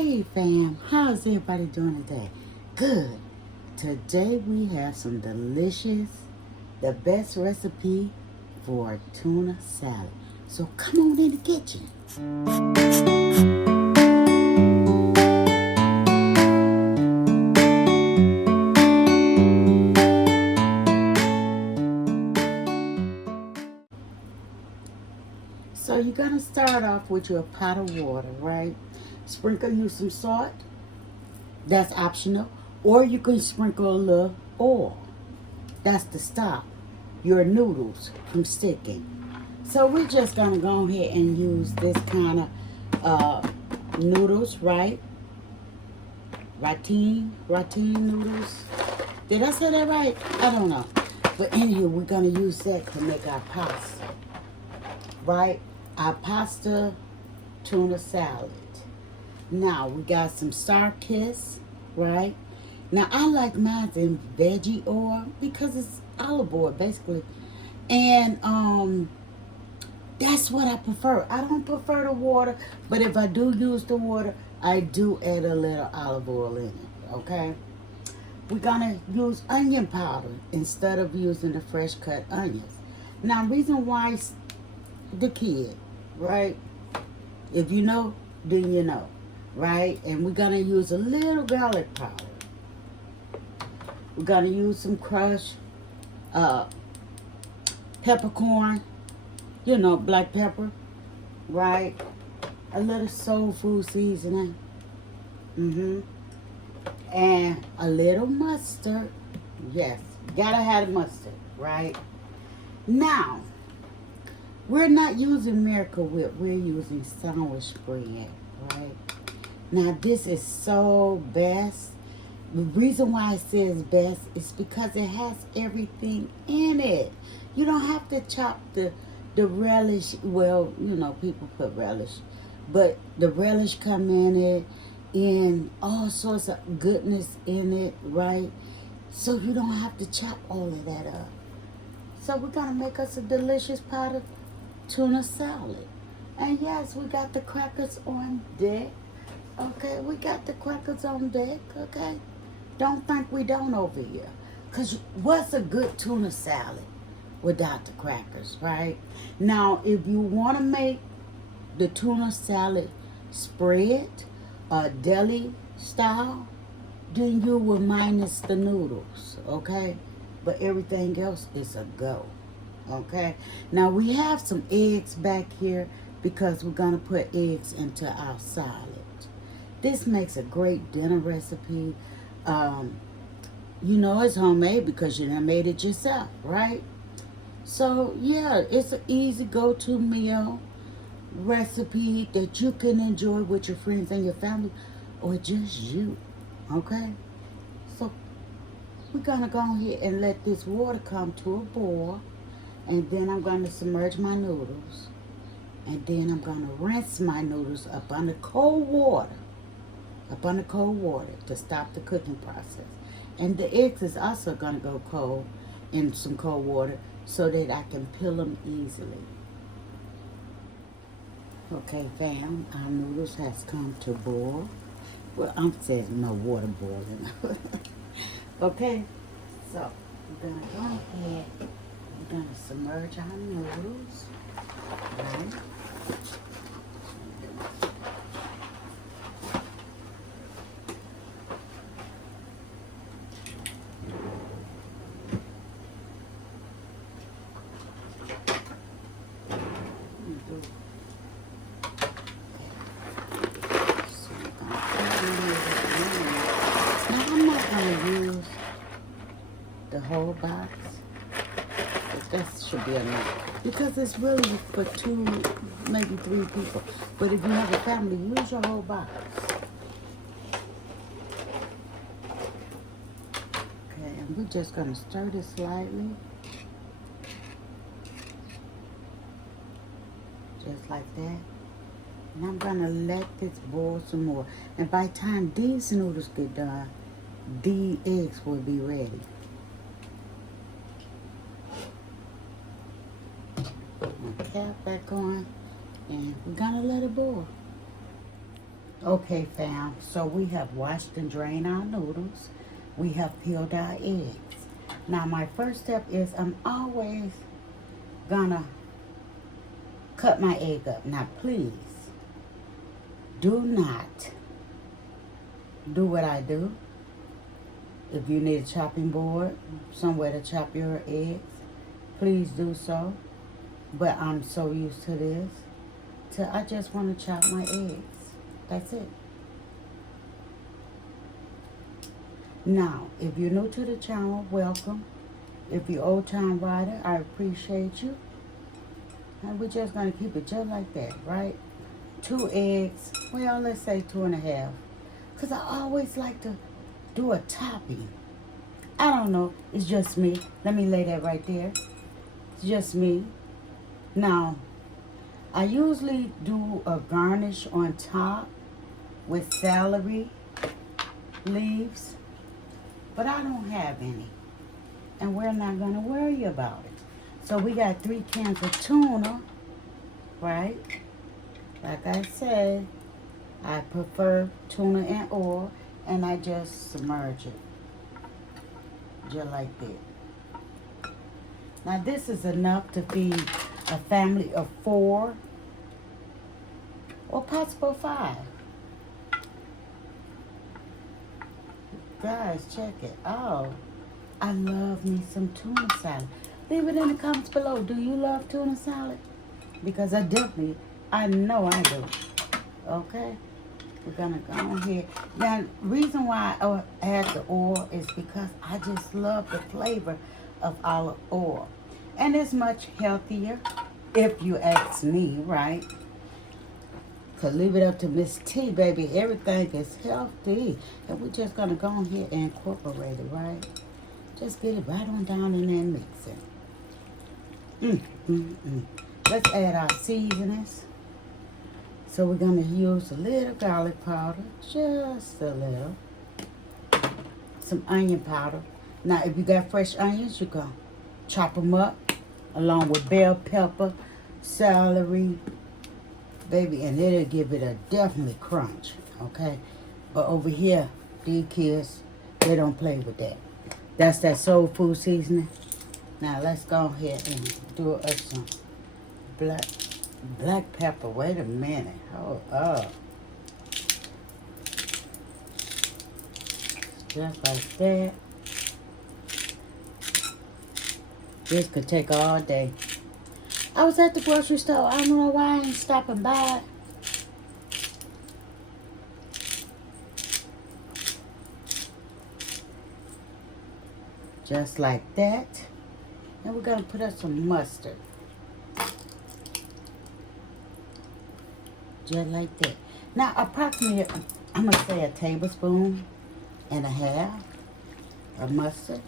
Hey fam, how's everybody doing today? Good. Today we have some delicious, the best recipe for tuna salad. So come on in the kitchen. So you're gonna start off with your pot of water, right? Sprinkle you some salt. That's optional. Or you can sprinkle a little oil. That's to stop your noodles from sticking. So we're just gonna go ahead and use this kind of noodles, right? Ratine noodles. Did I say that right? I don't know. But anyway, we're gonna use that to make our pasta, right? Our pasta tuna salad. Now we got some Star Kiss, right? Now I like mine in veggie oil because it's olive oil basically, and that's what I prefer. I don't prefer the water, but if I do use the water, I do add a little olive oil in it. Okay. We're gonna use onion powder instead of using the fresh cut onions. Now, reason why the kid, right? If you know, then you know, right? And we're gonna use a little garlic powder. We're gonna use some crushed peppercorn, black pepper, right? A little soul food seasoning, and a little mustard. Yes, gotta have the mustard, right? Now, we're not using Miracle Whip. We're using sandwich spread, right? Now, this is so best. The reason why it says best is because it has everything in it. You don't have to chop the relish. Well, people put relish, but the relish come in it, and all sorts of goodness in it, right? So you don't have to chop all of that up. So we're gonna make us a delicious pot of tuna salad. And yes, we got the crackers on deck. Okay, we got the crackers on deck, okay? Don't think we don't over here. Because what's a good tuna salad without the crackers, right? Now, if you want to make the tuna salad spread, deli style, then you will minus the noodles, okay? But everything else is a go, okay? Now, we have some eggs back here because we're going to put eggs into our salad. This makes a great dinner recipe. It's homemade because you done made it yourself, right? So, yeah, it's an easy go-to meal recipe that you can enjoy with your friends and your family or just you, okay? So, we're going to go ahead and let this water come to a boil, and then I'm going to submerge my noodles, and then I'm going to rinse my noodles up under cold water to stop the cooking process. And the eggs is also going to go cold in some cold water so that I can peel them easily. Okay, fam, our noodles has come to boil. Well, I'm saying no water boiling. Okay, so we're going to go ahead. We're going to submerge our noodles. Right? Use the whole box. That should be enough because it's really for 2, maybe 3 people. But if you have a family, use your whole box. Okay, and we're just gonna stir this slightly, just like that. And I'm gonna let this boil some more. And by the time these noodles get done, the eggs will be ready. Put my cap back on, and we're gonna let it boil. Okay, fam. So we have washed and drained our noodles. We have peeled our eggs. Now my first step is I'm always gonna cut my egg up. Now please do not do what I do. If you need a chopping board, somewhere to chop your eggs, please do so. But I'm so used to this. I just want to chop my eggs. That's it. Now, if you're new to the channel, welcome. If you're old time rider, I appreciate you. And we're just going to keep it just like that, right? 2 eggs. Well, let's say 2.5. Because I always like to do a topping. I don't know. It's just me. Let me lay that right there. It's just me. Now, I usually do a garnish on top with celery leaves, but I don't have any, and we're not going to worry about it. So we got 3 cans of tuna, right? Like I said, I prefer tuna and oil, and I just submerge it, just like that. Now this is enough to feed a family of 4 or possible 5. Guys, check it out. I love me some tuna salad. Leave it in the comments below. Do you love tuna salad? Because I know I do. Okay? We're going to go on here. Now, the reason why I add the oil is because I just love the flavor of olive oil. And it's much healthier, if you ask me, right? Because leave it up to Miss T, baby. Everything is healthy. And we're just going to go on here and incorporate it, right? Just get it right on down in there and mix it. Let's add our seasonings. So we're going to use a little garlic powder. Just a little. Some onion powder. Now, if you got fresh onions, you can chop them up along with bell pepper, celery, baby, and it'll give it a definitely crunch, okay? But over here, these kids, they don't play with that. That's that soul food seasoning. Now let's go ahead and do us some black pepper. Wait a minute. Hold up. Just like that. This could take all day. I was at the grocery store. I don't know why I ain't stopping by. Just like that. And we're going to put up some mustard. Just like that. Now, approximately, I'm going to say a tablespoon and a half of mustard.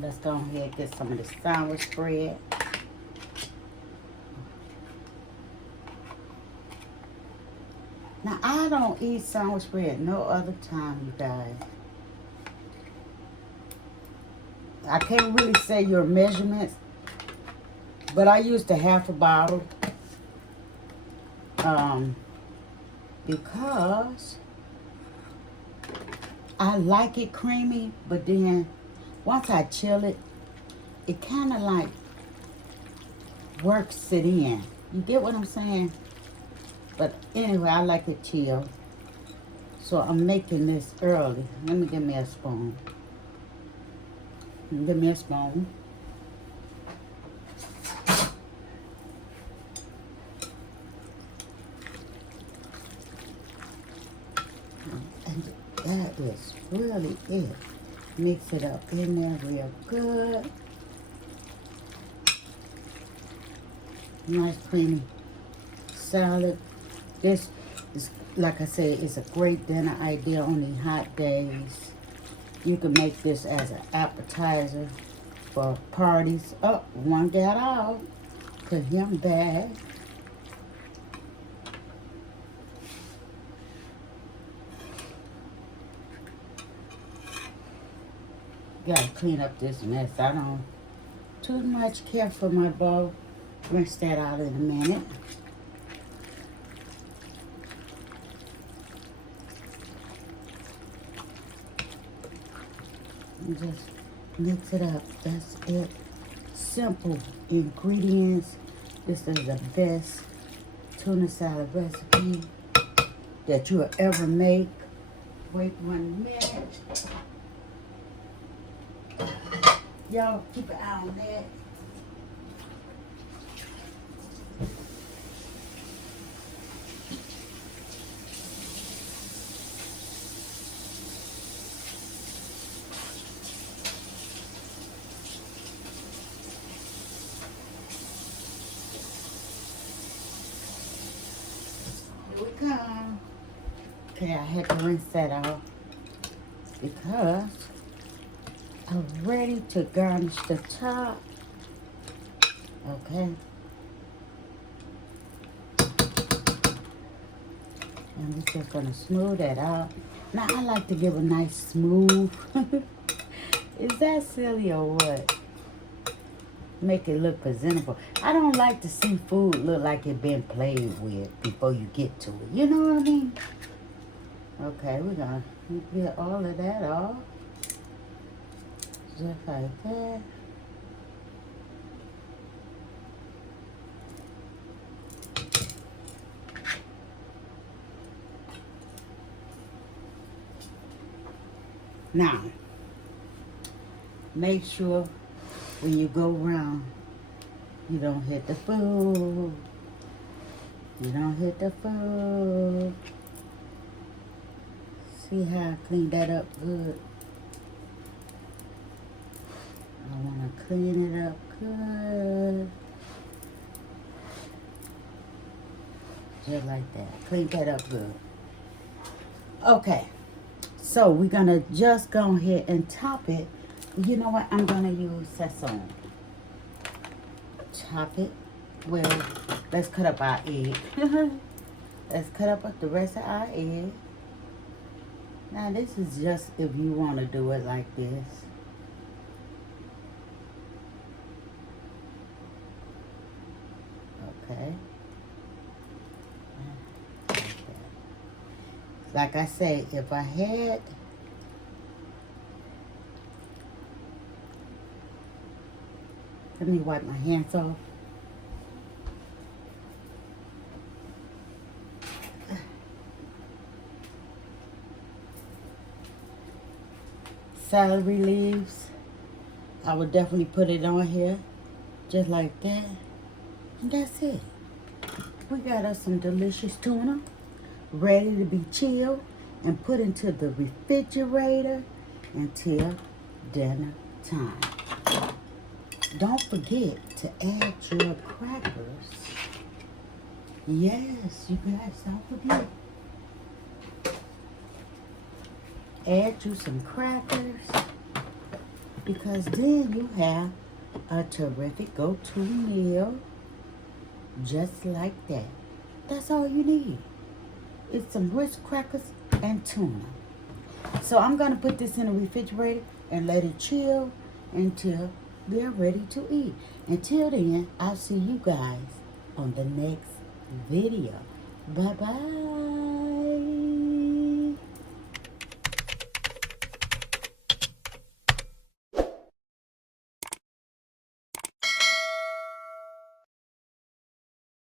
Let's go ahead and get some of this sandwich spread. Now, I don't eat sandwich bread no other time, you guys. I can't really say your measurements, but I used a half a bottle because I like it creamy, but then once I chill it, it kind of like works it in. You get what I'm saying? But anyway, I like it chill. So I'm making this early. Let me give me a spoon. Give me a spoon. And that is really it. Mix it up in there real good. Nice creamy salad. This is, like I said, it's a great dinner idea on these hot days. You can make this as an appetizer for parties. Oh, one got out. Put him back. Gotta clean up this mess. I don't too much care for my bowl. Rinse that out in a minute. And just mix it up. That's it. Simple ingredients. This is the best tuna salad recipe that you'll ever make. Wait 1 minute. Y'all keep an eye on that. Here we come. Okay, I had to rinse that out because I'm ready to garnish the top. Okay. And we're just gonna smooth that out. Now I like to give a nice smooth. Is that silly or what? Make it look presentable. I don't like to see food look like it been played with before you get to it. You know what I mean? Okay, we're gonna get all of that off. Just like that. Now, make sure when you go around, you don't hit the food. You don't hit the food. See how I cleaned that up good? I want to clean it up good. Just like that. Clean that up good. Okay. So we're going to just go ahead and top it. You know what? I'm going to use sesame. Chop it. Well, let's cut up our egg. Let's cut up the rest of our egg. Now this is just if you want to do it like this. Okay. Like I say, if I had let me wipe my hands off. Celery leaves, I would definitely put it on here just like that, and that's it. We got us some delicious tuna ready to be chilled and put into the refrigerator until dinner time. Don't forget to add your crackers. Yes, you guys, don't forget. Add you some crackers, because then you have a terrific go-to meal just like that. That's all you need. It's some Ritz crackers and tuna. So I'm going to put this in the refrigerator and let it chill until they're ready to eat. Until then, I'll see you guys on the next video. Bye-bye.